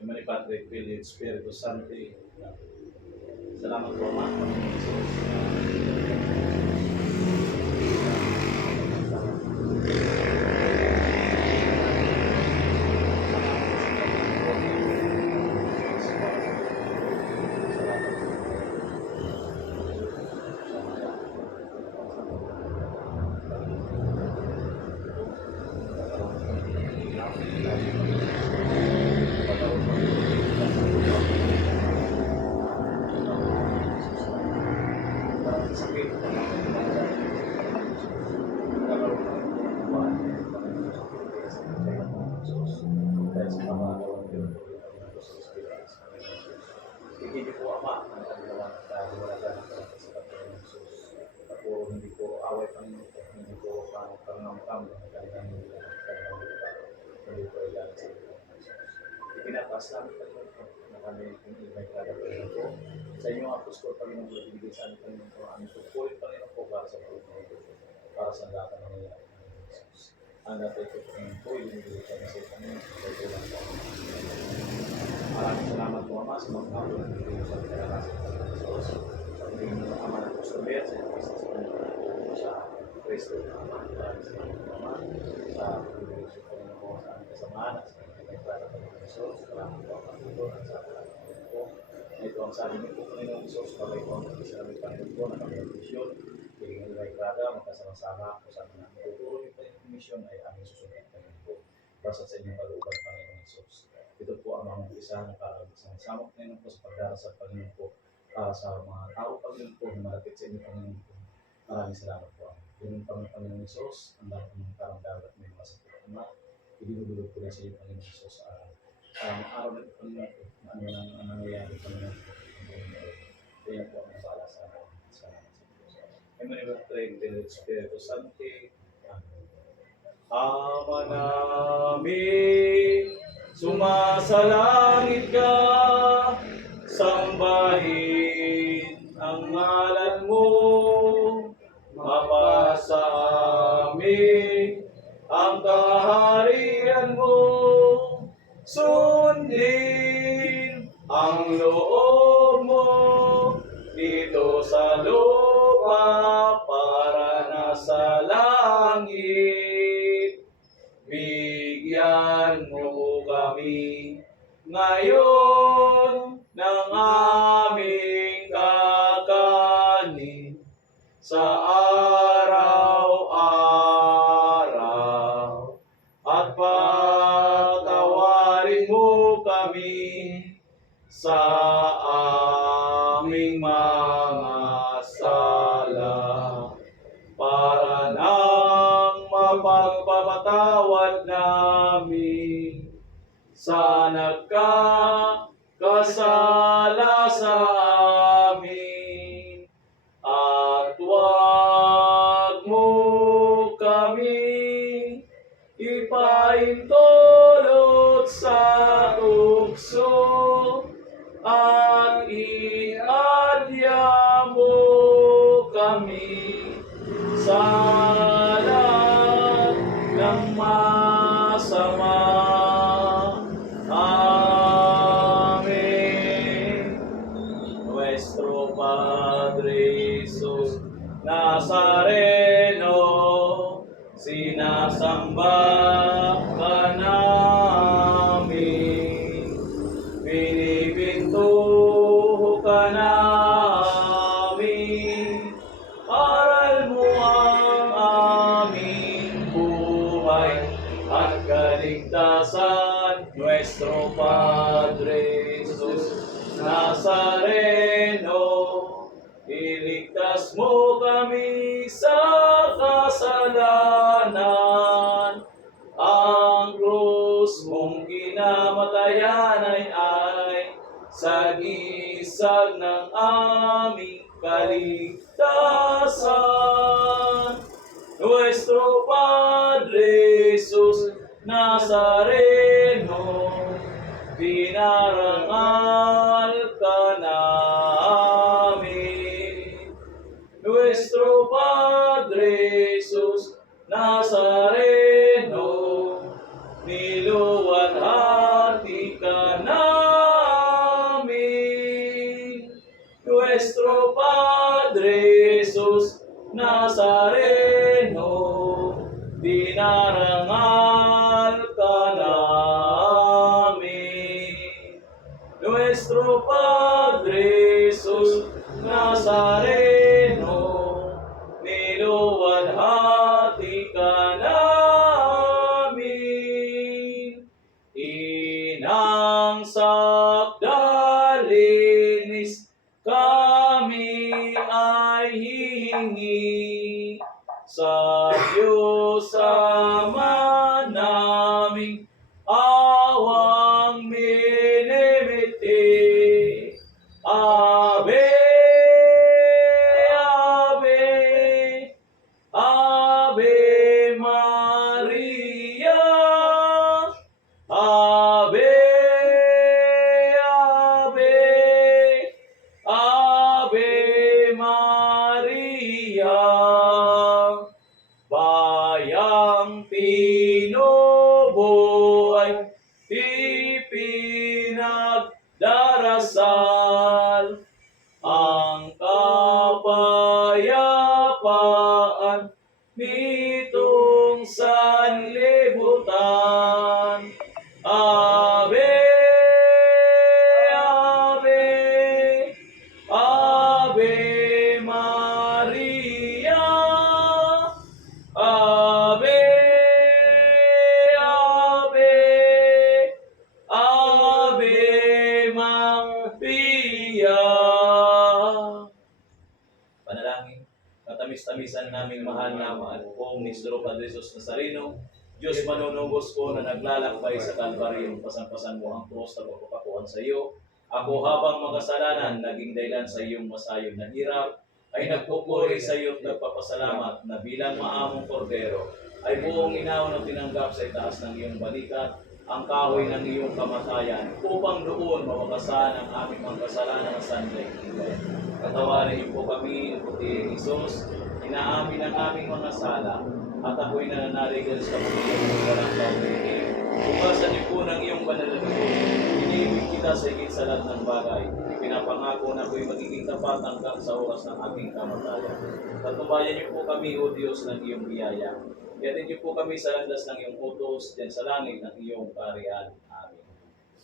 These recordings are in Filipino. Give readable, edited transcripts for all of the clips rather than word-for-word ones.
Imani Padre, Filio, Espiritu Santo. Salamat po, Ama. Panginoon Jesus. Hindi po Ama ang kanilang kaliwanagan ng kapasipat ng Jesus. Ako hindi ko away Panginoon, hindi ko pangamkam ng kanilang lupa. Hindi ko ilan sa iyo. Ipinapas namin Panginoon ko na kami kung ibay kagawin ko. Sa inyong apostol Panginoon ko, ibigay sa amin Panginoon ko, ang tukulit Panginoon ko para sa Panginoon ko, para sa lahat ng nangyayari ng Jesus. Ang dapat ko Panginoon ko, ibigay sa amin sa Panginoon ko, itulang po. Maraming salamat po Ama sa mga kapatid ng Panginoon sa kalakasan ng Jesus. Sa Panginoon Ama ng Apostoliyat, sa Panginoon sa Panginoon sa Kristo na Ama. Maraming salamat po Ama sa Panginoon sa Panginoon po sa aming kasamahan at sa Panginoon para ng Jesus. Salamat po Ama at sa Panginoon po. Ito ang sabi niyo po Panginoon Jesus, pagay po ang pagkasalamin Panginoon po na kami ang misyon. Hingin nila ikrada, magkasama-sama po sa mga tuturo niyo po yung misyon ay aming susunod Panginoon po. Basta sa inyong kalooban Panginoon Jesus. Ito po ang mga isa na para sama Panginoon po sa pagdarasal Panginoon po para sa mga tao Panginoon po na malapit sa inyo Panginoon po. Maraming salamat po. Yung Panginoon Jesus, ang lahat ng karamdaman at may masakit na ibinubulog ko na sa iyo Panginoon Jesus. Araw na ito Panginoon po, ano ang nangyayari Panginoon po. Kaya po ang nabala sa amin. Salamat sa Diyos. Emmanuel Trey, del Espiritu Santo. Ama namin, sumasalangit ka, sambahin ang ngalan mo, mapasa amin ang kaharian mo, sundin ang loob mo dito sa lupa para nasa langit. Bigyan mo kami ngayon ng aming kakanin sa araw-araw at patawarin mo kami sa aming mga sala para nang mapagpapatawad namin sa nagkakasala sa amin, at huwag mo kami ipaintulot sa tukso at iadya mo kami sa lahat ng masama. Amen. Nuestro Padre Jesus Nazareno, sinasamba ka namin, pinipintuho ka namin, aral mo ang aming buhay at kaligtasan. Nuestro Padre Jesus Nazareno, iligtas mo kami sa kasalanan. Ang krus mong kinamatayan ay sagisag ng aming kaligtasan. Nuestro Padre Jesus Nazareno, pinarangal ka namin. Nuestro Padre Jesus Nazareno, niluwalhati ka namin. Nazareno, dinarangal ka namin. Nuestro Padre Jesus Nazareno, niluwalhati ka namin. Inang sakdalinis kami ay hihingi sa Diyos Ama naming awang minimiti. Ave, Ave, Ave Maria. Ave, Ave, Ave Maria. Bayang pinubuhay, ipinagdarasal ang kapayapaan nitong sanlibutan. Ave, Ave, Ave Maria. Ave, Ave, Ave Maria. Panalangin, katamis-tamisan naming mahal na pong ni Padre Jesus Nazareno, Diyos manunubos ko na naglalakbay sa Kalbaryo, pasan-pasan mo ang cross na pagpapakuan sa iyo. Ako habang makasalanan, naging dahilan sa iyong masayod na hirap, ay nagpupuri sa iyo at nagpapasalamat na bilang maamong kordero, ay buong inaw na tinanggap sa itaas ng iyong balikat, ang kahoy ng iyong kamatayan, upang doon mawakasan ang aming mga kasalanan na sanday. Katawarin niyo po kami, O Puti Isos, inaamin ang aming mga sala, at ako'y nananaligan sa pagkakita ng walang paulitin. Bukasan niyo po ng iyong banal na dugo, iniibig kita sa higit sa lahat ng bagay. Pinapangako na ako'y magiging tapat hanggang sa oras ng aking kamatayan. Patubayan niyo po kami, O Diyos, ng iyong biyaya. Yatin niyo po kami sa landas ng iyong utos, diyan sa langit ng iyong kaharian. Amen.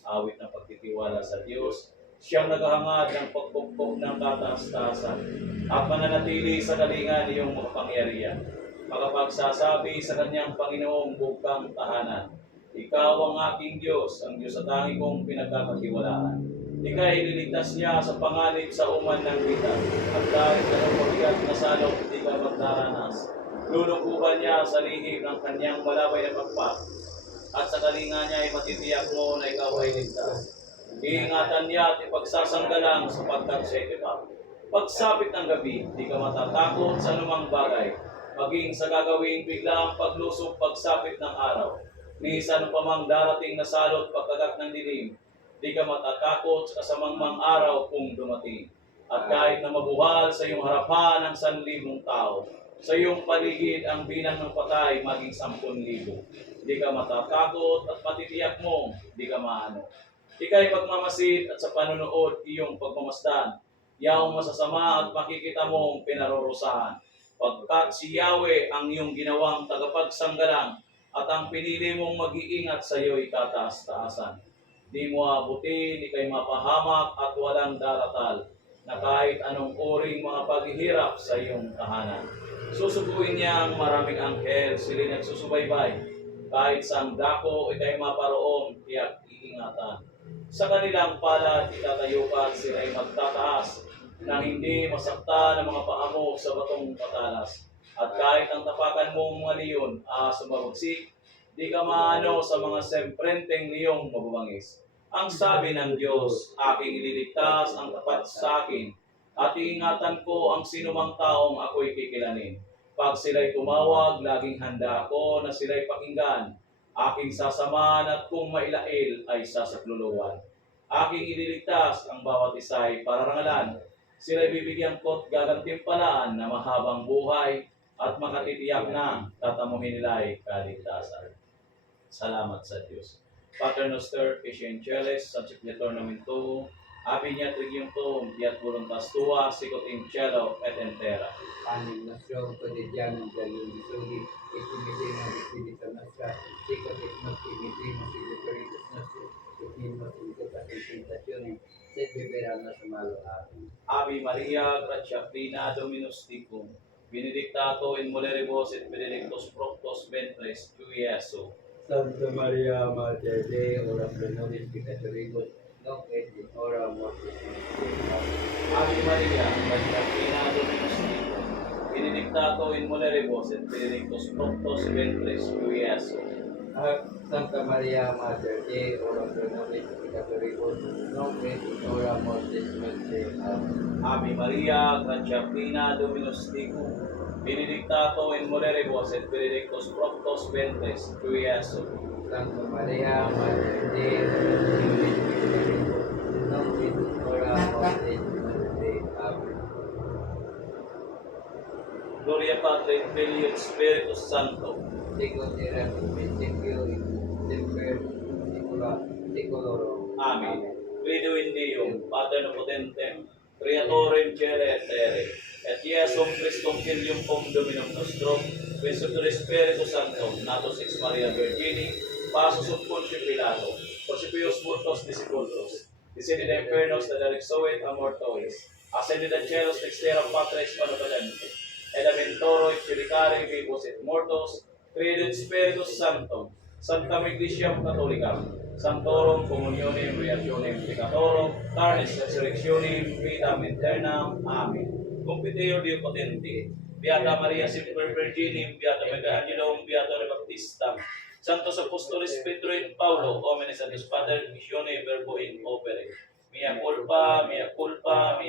Awit ng pagtitiwala sa Diyos, siyang naghahangad ng pagpupok ng kataas-taasan at mananatili sa galingan iyong makapangyarihan. Makapagsasabi sa kanyang Panginoong bukang tahanan, ikaw ang aking Diyos, ang Diyos sa tangi kong pinagkakatiwalaan. Ika'y ililigtas niya sa panganib sa uman ng kita, at kahit anong mabigat na salok, di ka magdaranas. Lulukuban niya sa lihim ng kanyang malabay na pagpak, at sa kalinga niya ay matitiyak mo na ikaw ay ligtas. Iingatan niya at ipagsasanggalang sapagkat siya'y tipak. Pagsapit ng gabi, di ka matatakot sa anumang bagay, maging sa gagawing biglang paglusog pagsapit ng araw. Minsan pa mang darating na salot pagkagat ng dilim, di ka matatakot sa kasamang araw kung dumating. At kahit na mabuhal sa iyong harapan ang 1,000 tao, sa iyong paligid ang bilang ng patay maging 10,000. Di ka matatakot at matitiyak mo, di ka maano. Ika'y magmamasid at sa panunood iyong pagmamasdan. Yaong masasama at makikita mong pinarurusahan. Pagkat si Yahweh ang iyong ginawang tagapagsanggalang at ang pinili mong mag-iingat sa iyo'y kataas-taasan. Di mo abutin, ika'y mapahamak at walang daratal na kahit anong uring mga paghihirap sa iyong tahanan. Susubuin niya ang maraming anghel, sila nagsusubaybay. Kahit sa dako, ika'y maparoon, tiyak iingatan. Sa kanilang palad, itatayo ka at sila'y magtataas na hindi masakta ng mga paa mo sa batong patalas. At kahit ang tapakan mong mga leon, sumabagsik, di ka maano sa mga semprenteng liyong mabubangis. Ang sabi ng Diyos, aking ililigtas ang tapat sa akin, at iingatan ko ang sinumang taong ako'y kikilanin. Pag sila'y tumawag, laging handa ako na sila'y pakinggan. Aking sasamahan at kung mailail ay sasakluluan. Aking ililigtas ang bawat isa'y pararangalan. Sila'y bibigyan ko't gagantimpalaan na mahabang buhay at makatitiyak na tatamuhin nila'y kaligtasan. Salamat sa Diyos. Pater Noster, Patientialis, Sanctificator namin to, Abi niya trigium tuum, diat voluntas tua, sicut in cielo et in terra. Panem nostrum quotidianum da nobis et dimittemo debita nostra, sicut et nos dimittimus debitoribus nostris, et ne nos inducas in tentationem, sed libera nos a malo. Amen. Ave Maria, gratia plena, Dominus tecum, benedicta tu in mulieribus et benedictus fructus ventris tui, Iesus. Santa Maria, Mater Dei, ora pro nobis peccatoribus, nunc et in hora mortis nostre. Amen. Ave Maria, gratia plena, Dominus tecum, benedicta tu in mulieribus et benedictus fructus ventris tui, Iesus. Santa Maria, Mater Dei, ora pro nobis peccatoribus, nunc et in hora mortis nostre. Amen. Ave Maria, gratia plena, Dominus tecum, benedicta tu in mulieribus et benedictus fructus ventris tui, Iesus. Santa Maria, Mater Dei, ora pro nobis peccatoribus, nunc et in hora mortis nostre. Amen. Gloria Patri et Filii et Spiritus Sancto. Sicut erat in principio et semper saecula saeculorum. Amen. Credo in Deum, Pater Omnipotentem, Creatorem Caeli et Terrae, et Iesum Christum Filium cum Dominum nostrum, qui Spiritus Spiritus Sanctum, natus ex Maria Virgini, passus sub Pontius Pilato, prosepius multos discipulus, descended in infernos, et exsuit a mortuis, ascended in cielos ex terra Patris Omnipotente, et aventoro et judicarii vivos et mortos, credo in Spiritus Sanctum, Sanctam Ecclesiam Catholicam, Sanctorum Communionem Reactionem Peccatorum, Carnis Resurrectionem Vitam Aeternam. Amen. Confiteo Deo Potenti, Beata Maria Semper Virginim, Beata Michelangelo, Beata Baptistam, Santos Apostoles Pedro et Paulo, Hominis Sanctus Pater, Missione Verbo in Opere. Mia culpa, mia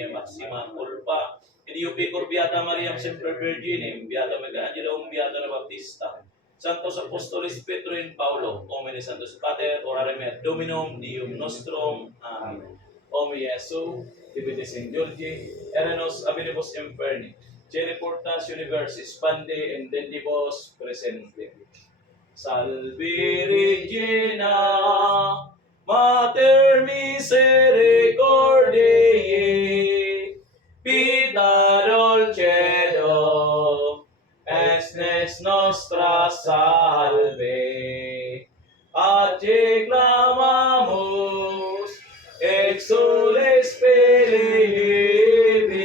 maxima culpa. Dio picor Beata Maria Semper Virginim, Beata Michelangelo, Beata Baptistam, Santos Apostoles Pedro et Paulo, Omnes Sanctus Pater, orare me ad Dominum, Deum nostrum. Amen. O mi Iesu, divides in Georgi, erenos abilibus inferni, cere portas universis pande indentibus presente. Salve Regina, Mater misericordiae, Vita dulcedo, esnes nostra salve. A te clamamus, exules pelevi,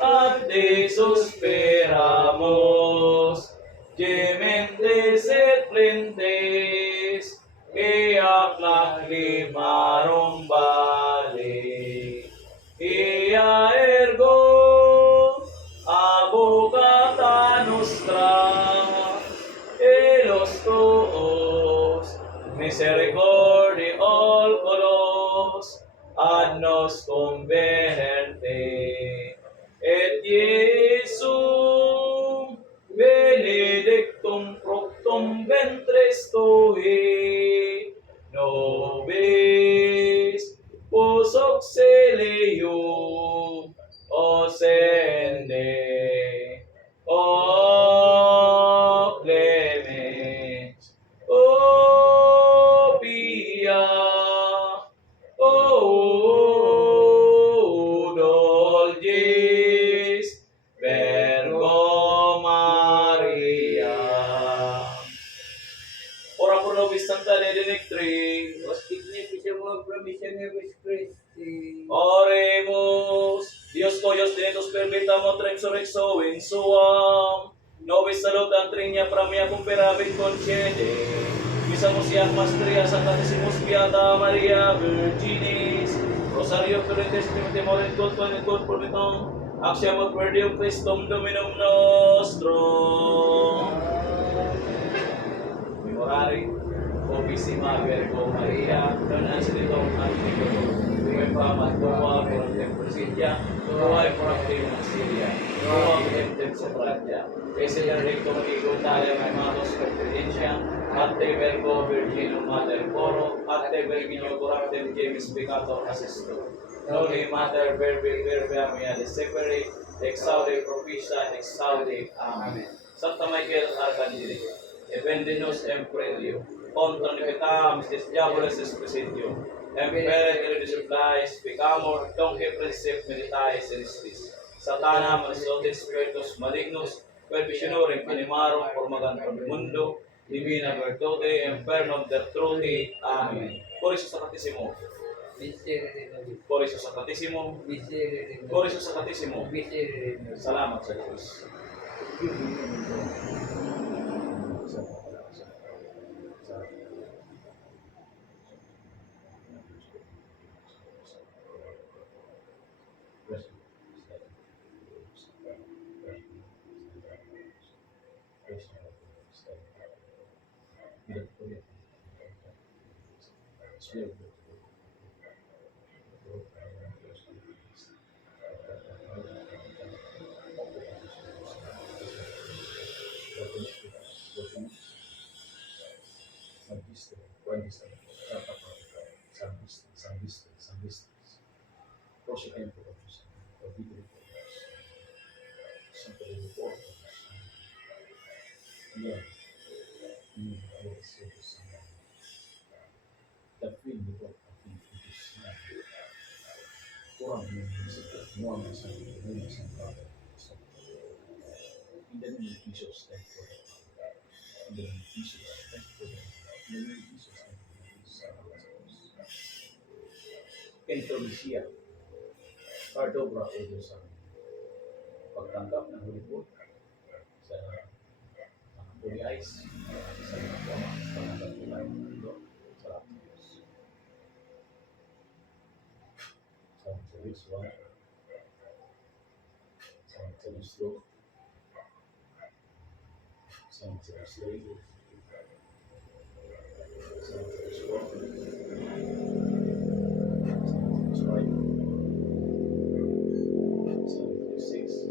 ad te suspiramus, gementes et plentes, ea lacrimarum vale. Ea ergo abogata nostra, elos tuos, misericordia oculos, ad nos converte. Et Iesum benedictum fructum ventris tui, nobis pus auxilium oscende. O clemens, o pia, o dulcis Virgo Maria. Ora pro nobis Sancta Dei Benedictrix, Hostignifissimum promissionibus Christi. oremus. Dios cuyos dinetus permitamos resurrexo in suam, nobis salutant trigna pramia comperabit concede, misamus iam mastria Sanctassimus Beata Maria Virginis, Rosario Florentes Timotimor et Culpon et Culponitum, Axiamur per Deum Christum Dominum nostrum. Memorare, Obissima Virgo Maria, dona seditong antigo, Pama tua per presilla, tua e prima silia, tua entem sopratia, esse del recto amigo Italia mai malos per credentia, atte Virgo Virginum Mater Coro, atte Virginio corruptem gemis peccator assisto, noli Mater verbi verbea mea desecere, exaude propicia, exaude. Amen. Santa Michael Arcangeli, defende nos en predio, contra nepetamus des diaboles espresitio, Emperet Eredus Supplies, Picamor, Donke Princip Militaris Eristis, Satana, Manisotis, Spiritus Malignus, Pervisionorum Animarum, Formagantum Mundo, Divina Virtute, Infernum Dertruti. Amen. Por eso Sacratisimo. Miserere nobis. Por eso Sacratisimo. Miserere nobis. Por eso Sacratisimo. Miserere nobis. Salamat sa Diyos. In the name of Jesus, thank you. In the name of Jesus, thank you. In the name of Jesus, thank you. Introdusia, Cardobra o Diyos ang pagtanggap ng huli po sa Holy Eyes, sa mga pangalan po tayo ng mundo, sa lahat ng Diyos. Salamat sa Diyos, Salamat sa Diyos, Lord. Salamat sa Diyos, Lord. Salamat sa Diyos, Lord. Salamat sa Diyos, Lord. Salamat sa Diyos, 6.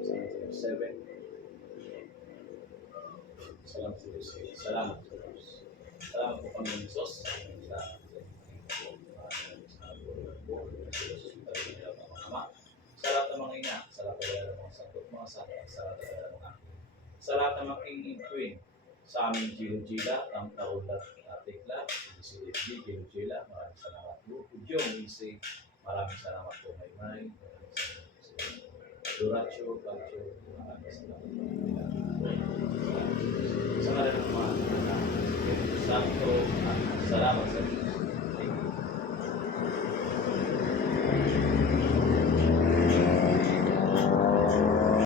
Salamat sa Diyos, 7. Salamat sa Diyos, 8. Salamat sa Diyos. Salamat po kami ng Diyos. Sa lahat ng mga ina, sa lahat ng mga sagot, mga sakit, sa lahat ng mga sa lahat ng mga king-queen, sa aming Gilo-Gila, ang Taulat at Tikla, si DFG, Gilo-Gila, maraming salamat po. Pujong, Isi, maraming salamat po, Maymay, Duracho, Pacho, maraming salamat po. Sa ngalan ng mga Santo, salamat sa